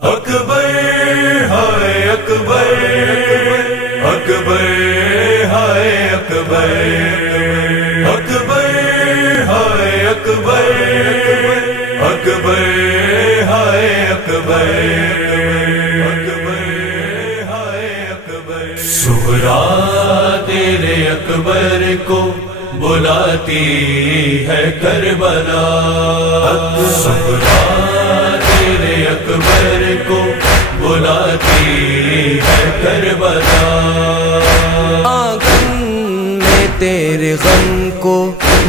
اکبر ہائے اکبر، اکبر ہائے اکبر، اکبر ہائے اکبر، اکبر ہائے اکبر، اکبر ہائے اکبر۔ صغرا تیرے اکبر کو بلاتی ہے کربلا، صغرا تیرے اکبر کو بلاتی ہے کربلا۔ آنگن میں تیرے غم کو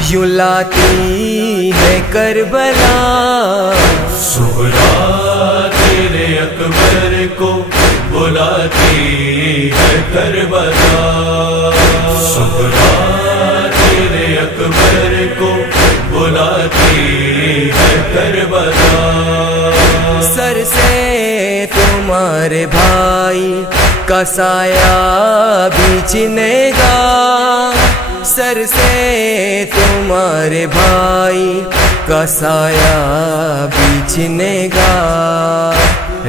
یوں لاتی ہے کربلا، صغرا تیرے اکبر کو بلاتی ہے کربلا، صغرا تیرے اکبر کو بلاتی ہے کربلا۔ سر سے تمہارے بھائی کا سایہ بیچنے گا، سر سے تمہارے بھائی کا سایہ بیچنے گا،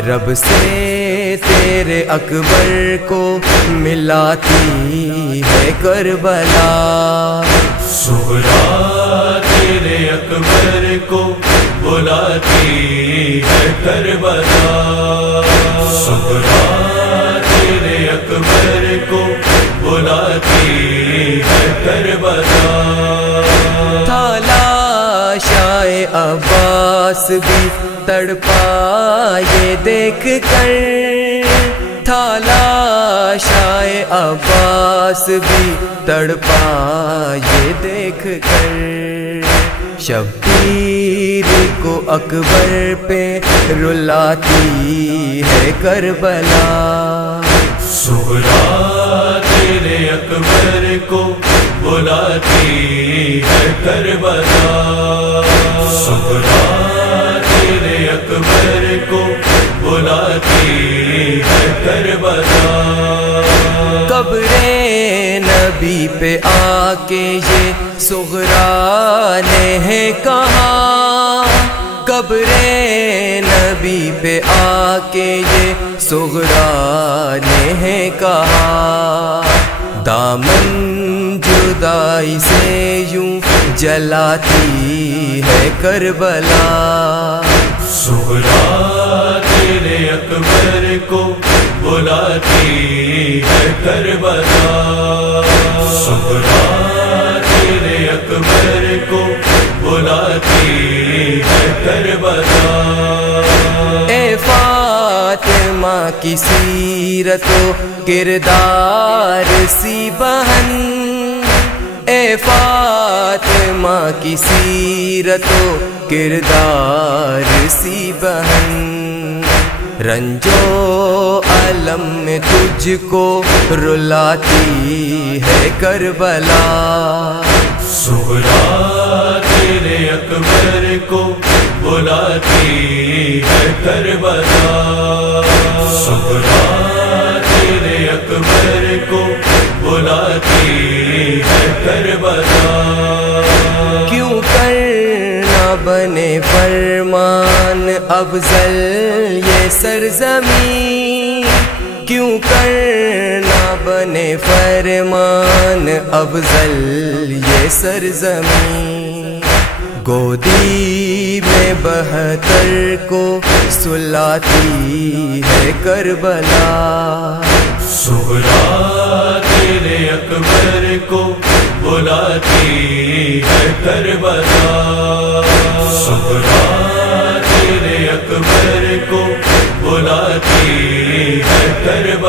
رب سے تیرے اکبر کو ملاتی ہے کربلا، صغرا تیرے اکبر کو بلاتی ہے کربلا، صغرا تیرے اکبر کو بلاتی ہے کربلا۔ تھا لاشائے عباس بھی تڑپا یہ دیکھ کر، تھا لاشائے عباس بھی تڑپا یہ دیکھ کر، شبیر کو اکبر پہ رلاتی ہے کربلا، صغرا تیرے اکبر کو بلاتی ہے کربلا، صغرا تیرے اکبر کو بلاتی ہے کربلا۔ قبر نبی پہ آ کے یہ صغرا نے ہے کہا، قبر نبی پہ آ کے یہ صغرا نے ہے کہا، دامن جدائی سے یوں جلاتی ہے کربلا، صغرا تیرے اکبر کو بلاتی ہے کربلا، صغرا تیرے اکبر کو بلاتی ہے کربلا۔ اے فاطمہ کی سیرت و کردار سی بہن، اے فاطمہ کی سیرت و کردار سی بہن، رنجو علم میں تجھ کو رلاتی ہے کربلا، صغرا تیرے اکبر کو بلاتی ہے کربلا، صغرا تیرے اکبر کو بلاتی ہے کربلا۔ کیوں کرنا بنے فرمان افضل یہ سرزمین، کیوں کرنا بنے فرمان افضل یہ سرزمین، گودی میں 72 کو سلاتی ہے کربلا، صغرا تیرے اکبر کو بلاتی ہے کربلا، صغرا تیرے اکبر کو بلاتی ہے کربلا۔